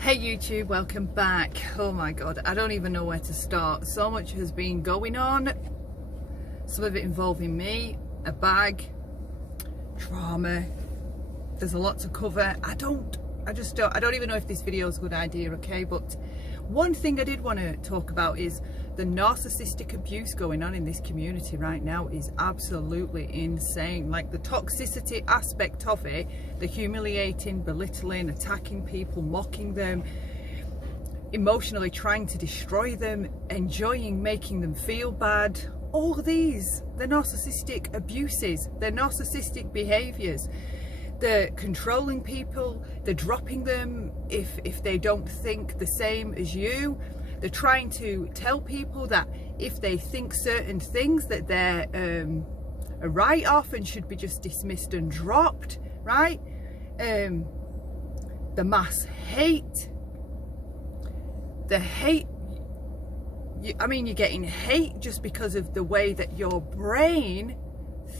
Hey YouTube, welcome back. Oh my god, I don't even know where to start. So much has been going on, some of it involving me, a bag, drama. There's a lot to cover. I don't even know if this video is a good idea, okay? But one thing I did want to talk about is the narcissistic abuse going on in this community right now is absolutely insane. Like the toxicity aspect of it, the humiliating, belittling, attacking people, mocking them, emotionally trying to destroy them, enjoying making them feel bad. All these, they're narcissistic abuses, they're narcissistic behaviors. They're controlling people, they're dropping them if they don't think the same as you. They're trying to tell people that if they think certain things that they're a write-off and should be just dismissed and dropped, right? The mass hate. The hate, I mean, you're getting hate just because of the way that your brain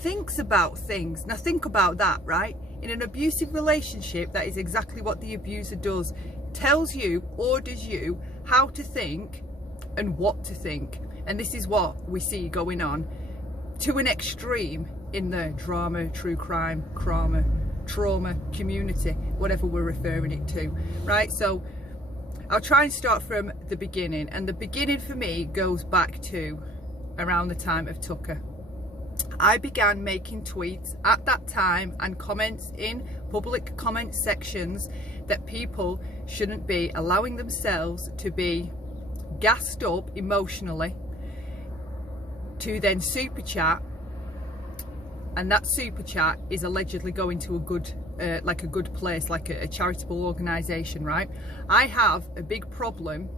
thinks about things. Now think about that, right? In an abusive relationship, that is exactly what the abuser does. Tells you, orders you how to think and what to think. And this is what we see going on to an extreme in the drama, true crime, trauma community, whatever we're referring it to, right? So I'll try and start from the beginning, and the beginning for me goes back to around the time of Tucker. I began making tweets at that time and comments in public comment sections that people shouldn't be allowing themselves to be gassed up emotionally to then super chat, and that super chat is allegedly going to a good like a good place, like a charitable organization, right? I have a big problem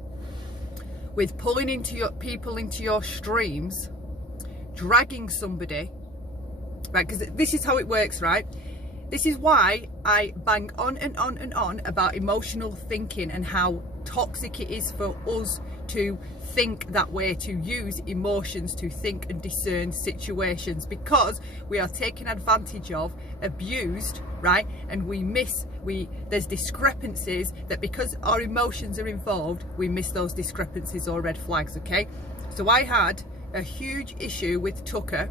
with pulling into your people into your streams, dragging somebody, right? Because this is how it works, right? This is why I bang on and on and on about emotional thinking and how toxic it is for us to think that way, to use emotions to think and discern situations, because we are taken advantage of, abused, right? And there's discrepancies that because our emotions are involved, we miss those discrepancies or red flags, okay? So I had a huge issue with Tucker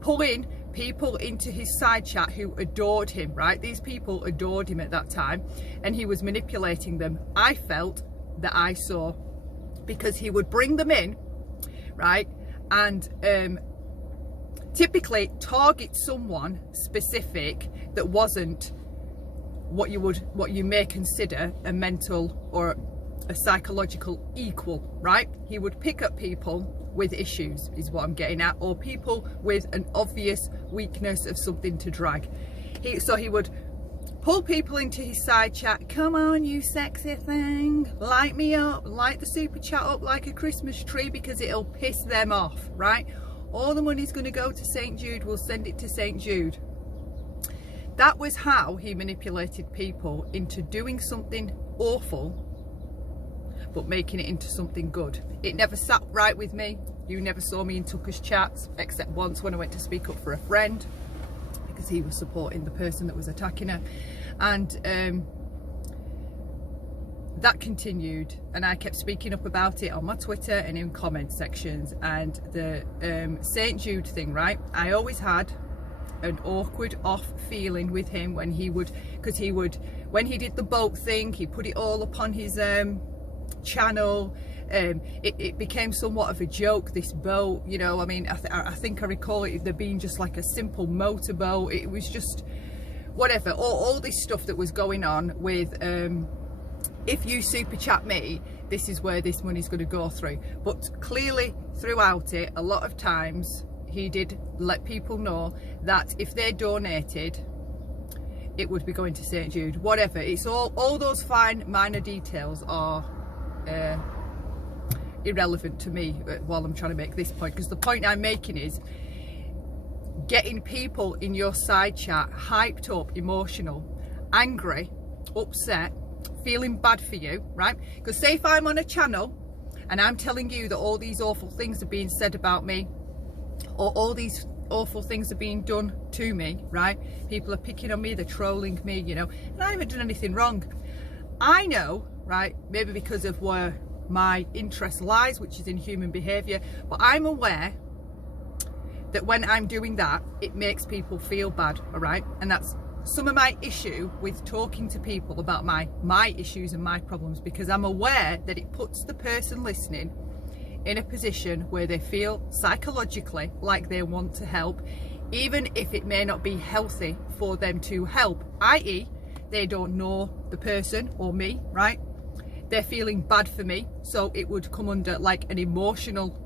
pulling people into his side chat who adored him, right? These people adored him at that time, and he was manipulating them. I felt that I saw, because he would bring them in, right, and typically target someone specific that wasn't what you may consider a mental or a psychological equal, right? He would pick up people with issues, is what I'm getting at, or people with an obvious weakness of something to drag. So he would pull people into his side chat. Come on, you sexy thing, light me up, light the super chat up like a Christmas tree, because it'll piss them off, right? All the money's going to go to St. Jude, we'll send it to St. Jude. That was how he manipulated people into doing something awful but making it into something good. It never sat right with me. You never saw me in Tucker's chats, except once when I went to speak up for a friend because he was supporting the person that was attacking her, and that continued, and I kept speaking up about it on my Twitter and in comment sections. And the St. Jude thing, right? I always had an awkward off feeling with him when he would, because he would, when he did the boat thing, he put it all up on his channel. It became somewhat of a joke, this boat, you know. I mean, I think I recall it there being just like a simple motorboat. It was just whatever, all this stuff that was going on with if you super chat me, this is where this money's going to go through. But clearly throughout it, a lot of times he did let people know that if they donated, it would be going to St. Jude, whatever. It's all those fine minor details are irrelevant to me while I'm trying to make this point, because the point I'm making is getting people in your side chat hyped up, emotional, angry, upset, feeling bad for you, right? Because say if I'm on a channel and I'm telling you that all these awful things are being said about me, or all these awful things are being done to me, right? People are picking on me, they're trolling me, you know, and I haven't done anything wrong. I know, right, maybe because of where my interest lies, which is in human behavior, but I'm aware that when I'm doing that, it makes people feel bad, all right? And that's some of my issue with talking to people about my issues and my problems, because I'm aware that it puts the person listening in a position where they feel psychologically like they want to help, even if it may not be healthy for them to help, i.e. they don't know the person or me, right? They're feeling bad for me, so it would come under like an emotional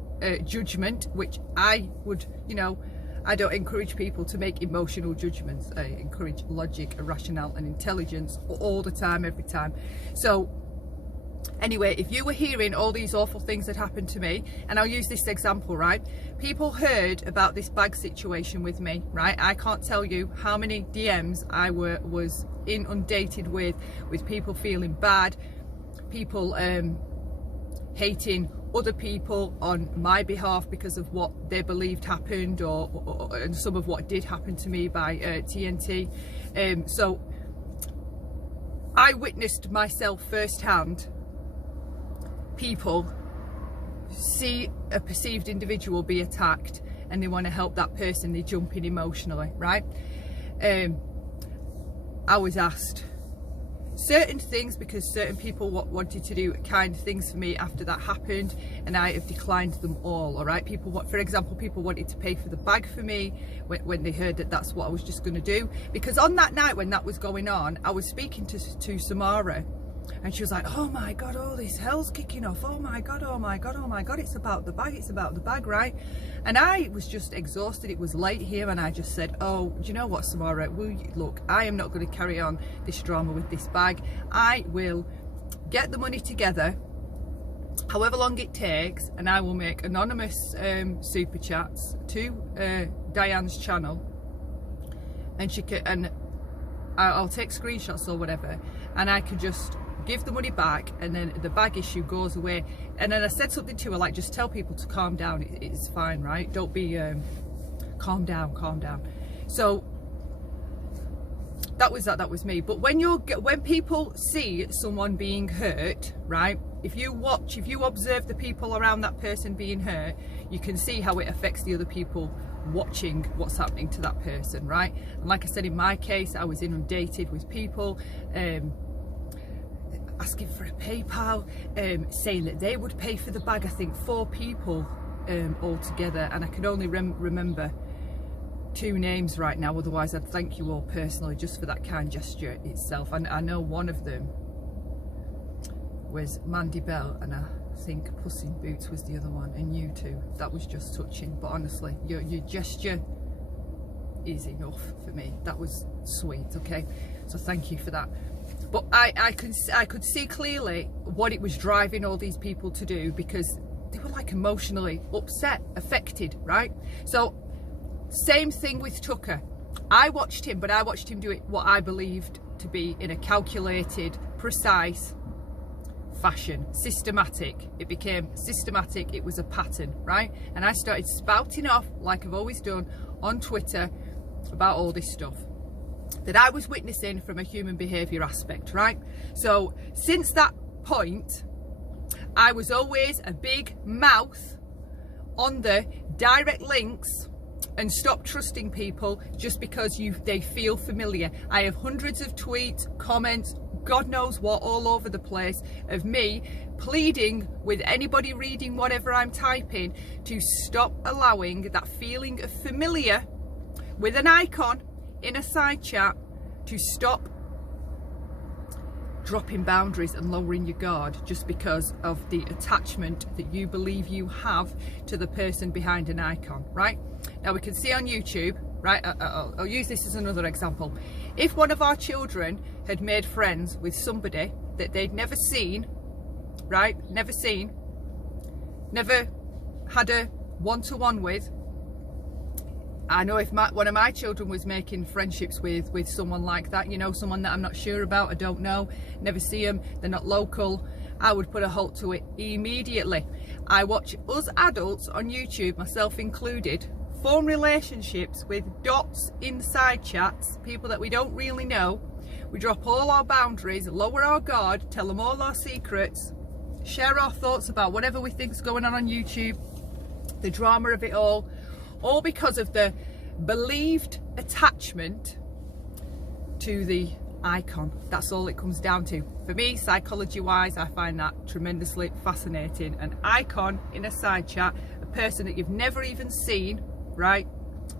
judgment, which I would, you know, I don't encourage people to make emotional judgments. I encourage logic, rationale and intelligence all the time, every time. So anyway, if you were hearing all these awful things that happened to me, and I'll use this example, right? People heard about this bag situation with me, right? I can't tell you how many DMs I was inundated with people feeling bad, people hating other people on my behalf because of what they believed happened, or and some of what did happen to me by TNT. So I witnessed myself firsthand people see a perceived individual be attacked and they want to help that person, they jump in emotionally, right? I was asked certain things because certain people wanted to do kind things for me after that happened, and I have declined them all, all right? For example, people wanted to pay for the bag for me when they heard that that's what I was just going to do, because on that night when that was going on, I was speaking to Samara, and she was like, oh my god, all this hell's kicking off, oh my god, oh my god, oh my god, it's about the bag, right? And I was just exhausted. It was late here, and I just said, oh, do you know what, Samara, look, I am not going to carry on this drama with this bag. I will get the money together, however long it takes, and I will make anonymous super chats to Diane's channel, and I'll take screenshots or whatever, and I could just give the money back, and then the bag issue goes away. And then I said something to her like, just tell people to calm down, it's fine, right? Don't be calm down. So that was me. But when people see someone being hurt, right, if you observe the people around that person being hurt, you can see how it affects the other people watching what's happening to that person, right? And like I said, in my case, I was inundated with people asking for a PayPal, saying that they would pay for the bag. I think 4 people altogether, and I can only remember 2 names right now, otherwise I'd thank you all personally just for that kind gesture itself. And I know one of them was Mandy Belle, and I think Puss In Boots was the other one, and you too. That was just touching. But honestly, your gesture is enough for me. That was sweet, okay? So thank you for that. But I could see clearly what it was driving all these people to do, because they were like emotionally upset, affected, right? So same thing with Tucker. I watched him, but I watched him do it what I believed to be in a calculated, precise fashion, systematic. It became systematic, it was a pattern, right? And I started spouting off, like I've always done, on Twitter about all this stuff that I was witnessing from a human behaviour aspect, right? So since that point, I was always a big mouth on the direct links and stop trusting people just because they feel familiar. I have hundreds of tweets, comments, God knows what, all over the place, of me pleading with anybody reading whatever I'm typing to stop allowing that feeling of familiar with an icon in a side chat, to stop dropping boundaries and lowering your guard just because of the attachment that you believe you have to the person behind an icon, right? Now we can see on YouTube, right, I'll use this as another example. If one of our children had made friends with somebody that they'd never seen, right, never had a one-to-one with, I know if one of my children was making friendships with someone like that, you know, someone that I'm not sure about, I don't know, never see them, they're not local, I would put a halt to it immediately. I watch us adults on YouTube, myself included, form relationships with dots inside chats, people that we don't really know, We drop all our boundaries, lower our guard, tell them all our secrets, share our thoughts about whatever we think's going on YouTube, the drama of it all because of the believed attachment to the icon. That's all it comes down to. For me, psychology wise, I find that tremendously fascinating. An icon in a side chat, a person that you've never even seen, right?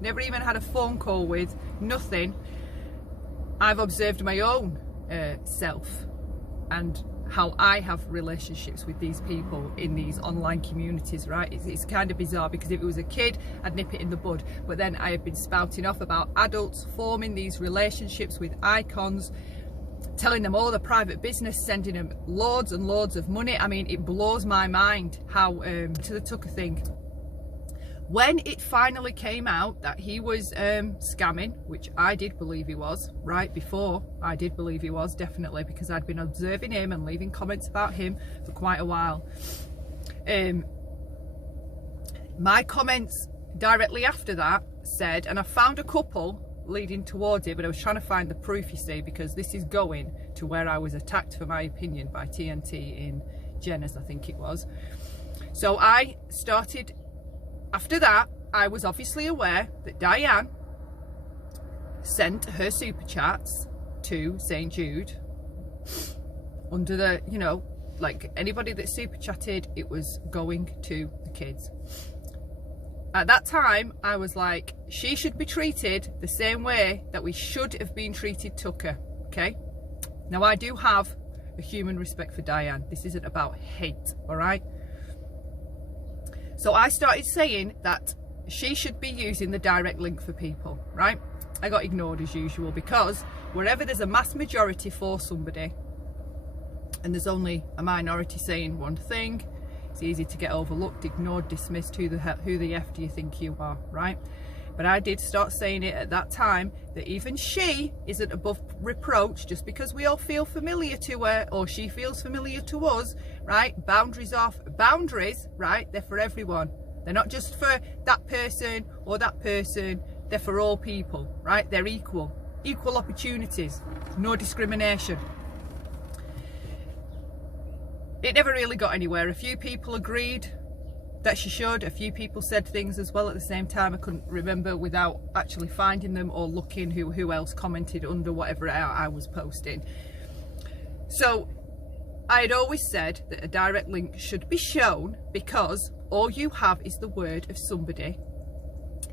Never even had a phone call with, nothing. I've observed my own self and how I have relationships with these people in these online communities, right? It's kind of bizarre, because if it was a kid, I'd nip it in the bud. But then I have been spouting off about adults forming these relationships with icons, telling them all the private business, sending them loads and loads of money. I mean, it blows my mind how, to the Tucker thing. When it finally came out that he was scamming, which I did believe he was, right before, I did believe he was, definitely, because I'd been observing him and leaving comments about him for quite a while. My comments directly after that said, and I found a couple leading towards it, but I was trying to find the proof, you see, because this is going to where I was attacked for my opinion by TNT in Jenner's, I think it was. So I started... After that, I was obviously aware that Diane sent her super chats to St. Jude under the, you know, like anybody that super chatted, it was going to the kids. At that time, I was like, she should be treated the same way that we should have been treated Tucker, okay? Now, I do have a human respect for Diane. This isn't about hate, all right? So I started saying that she should be using the direct link for people, right? I got ignored as usual, because wherever there's a mass majority for somebody and there's only a minority saying one thing, it's easy to get overlooked, ignored, dismissed. Who the F do you think you are, right? But I did start saying it at that time, that even she isn't above reproach just because we all feel familiar to her, or she feels familiar to us, right? Boundaries off. Boundaries, right? They're for everyone. They're not just for that person or that person. They're for all people, right? They're equal. Equal opportunities. No discrimination. It never really got anywhere. A few people agreed that she should. A few people said things as well at the same time. I couldn't remember without actually finding them or looking who else commented under whatever I was posting. So I had always said that a direct link should be shown, because all you have is the word of somebody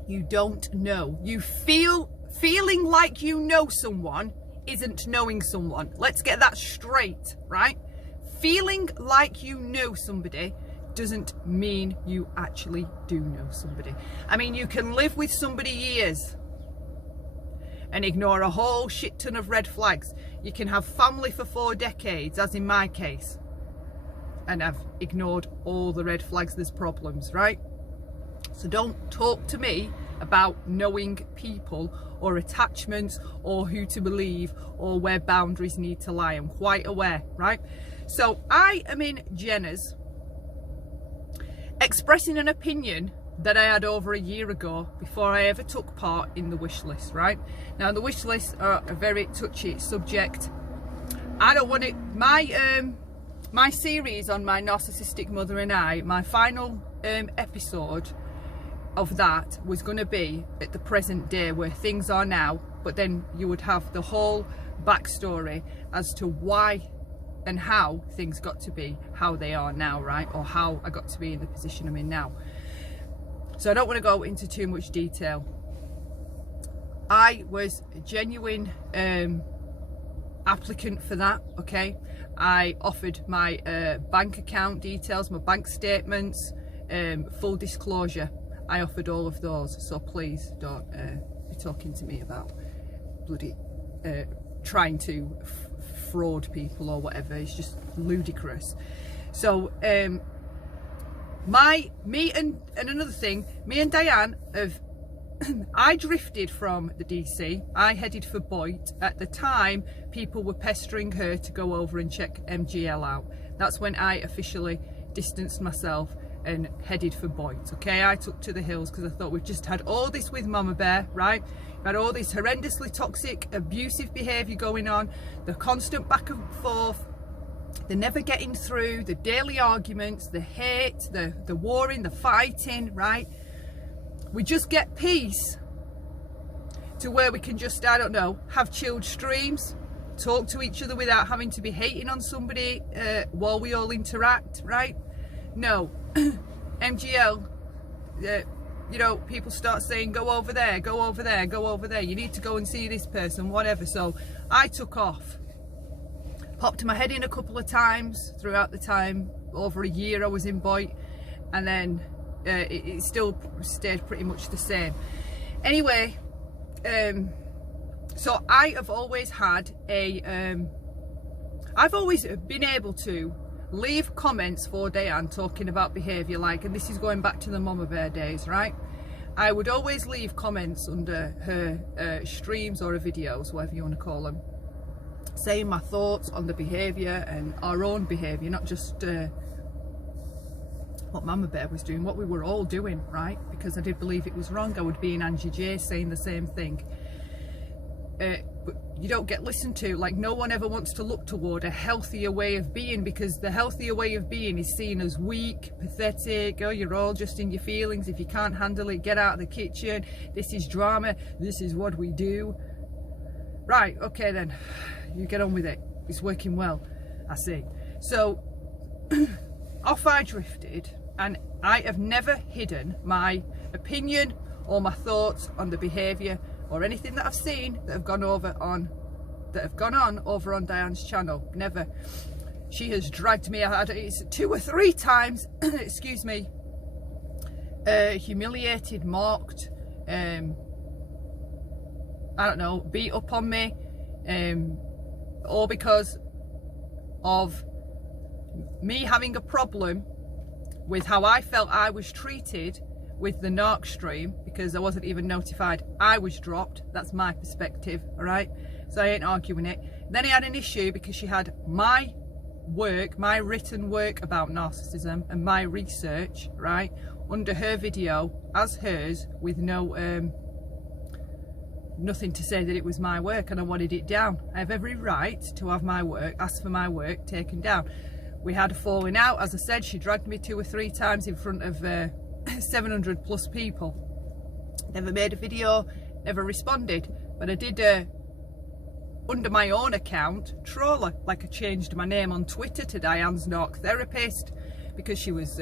you don't know. You feeling like you know someone isn't knowing someone. Let's get that straight, right? Feeling like you know somebody doesn't mean you actually do know somebody. I mean, you can live with somebody years and ignore a whole shit ton of red flags. You can have family for 4 decades, as in my case, and I've ignored all the red flags. There's problems, right? So don't talk to me about knowing people or attachments or who to believe or where boundaries need to lie. I'm quite aware, right? So I am in Jenner's expressing an opinion that I had over a year ago, before I ever took part in the wish list, right? Now, the wish lists are a very touchy subject. I don't want it. My series on my narcissistic mother and I, my final episode of that was going to be at the present day where things are now, but then you would have the whole backstory as to why and how things got to be how they are now, right? Or how I got to be in the position I'm in now. So I don't want to go into too much detail. I was a genuine applicant for that, okay? I offered my bank account details, my bank statements, full disclosure. I offered all of those, so please don't be talking to me about bloody trying to fraud people or whatever. It's just ludicrous. So me and another thing, me and Diane have I drifted from the DC. I headed for Boyd. At the time, people were pestering her to go over and check MGL out. That's when I officially distanced myself and headed for Boyd. Okay, I took to the hills because I thought we've just had all this with Mama Bear, right? We've had all this horrendously toxic, abusive behaviour going on, the constant back and forth, the never getting through, the daily arguments, the hate, the warring, the fighting, right? We just get peace to where we can just, I don't know, have chilled streams, talk to each other without having to be hating on somebody while we all interact, right? No. MGL, you know, people start saying, go over there, go over there, go over there, you need to go and see this person, whatever. So I took off, popped my head in a couple of times throughout the time, over a year I was in Boyd, and then it still stayed pretty much the same. Anyway, so I have always had a, I've always been able to leave comments for Diane talking about behaviour, like, and this is going back to the Mama Bear days, right? I would always leave comments under her streams or her videos, whatever you want to call them, saying my thoughts on the behaviour and our own behaviour, not just what Mama Bear was doing, what we were all doing, right? Because I did believe it was wrong. I would be in Angie J saying the same thing. But you don't get listened to. Like, no one ever wants to look toward a healthier way of being, because the healthier way of being is seen as weak, pathetic. Oh, you're all just in your feelings. If you can't handle it, get out of the kitchen. This is drama. This is what we do. Right, okay then. You get on with it. It's working well, I see. So off I drifted, and I have never hidden my opinion or my thoughts on the behaviour or anything that I've seen that have gone on over on Diane's channel. Never. She has dragged me out. It's 2 or 3 times excuse me, humiliated, mocked, I don't know, beat up on me, all because of me having a problem with how I felt I was treated with the narc stream, because I wasn't even notified I was dropped. That's my perspective, all right? So I ain't arguing it. Then he had an issue because she had my work, my written work about narcissism and my research, right, under her video as hers, with no nothing to say that it was my work, and I wanted it down. I have every right to have my work, ask for my work taken down. We had a falling out. As I said, she dragged me 2 or 3 times in front of 700 plus people. Never made a video, never responded, but I did under my own account troll her. Like, I changed my name on Twitter to Diane's Narc Therapist because she was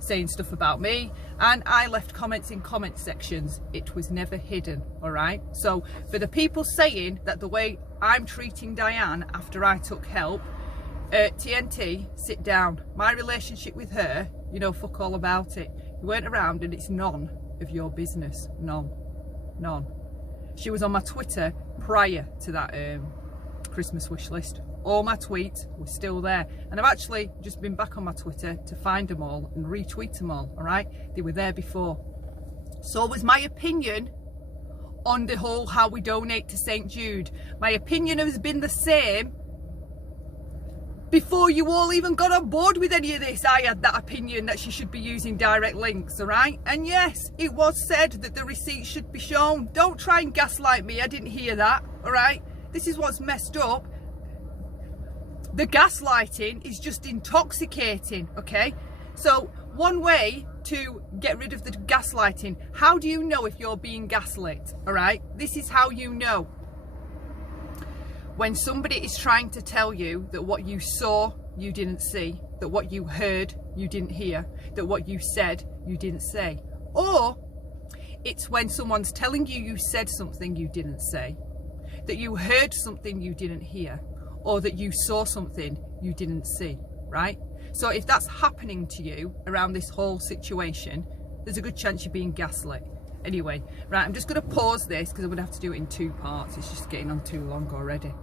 saying stuff about me, and I left comments in comment sections. It was never hidden, all right? So for the people saying that the way I'm treating Diane after I took help, TNT, sit down. My relationship with her, you know, fuck all about it. You weren't around, and it's none of your business. None. She was on my Twitter prior to that Christmas wish list. All my tweets were still there, and I've actually just been back on my Twitter to find them all and retweet them all, all right? They were there before. So was my opinion on the whole how we donate to St. Jude. My opinion has been the same before you all even got on board with any of this. I had that opinion that she should be using direct links, all right? And yes, it was said that the receipts should be shown. Don't try and gaslight me. I didn't hear that, all right? This is what's messed up. The gaslighting is just intoxicating, okay? So one way to get rid of the gaslighting, how do you know if you're being gaslit, all right? This is how you know. When somebody is trying to tell you that what you saw, you didn't see, that what you heard, you didn't hear, that what you said, you didn't say. Or it's when someone's telling you you said something you didn't say, that you heard something you didn't hear, or that you saw something you didn't see, right? So if that's happening to you around this whole situation, there's a good chance you're being gaslit. Anyway, right, I'm just going to pause this because I'm going to have to do it in 2 parts. It's just getting on too long already.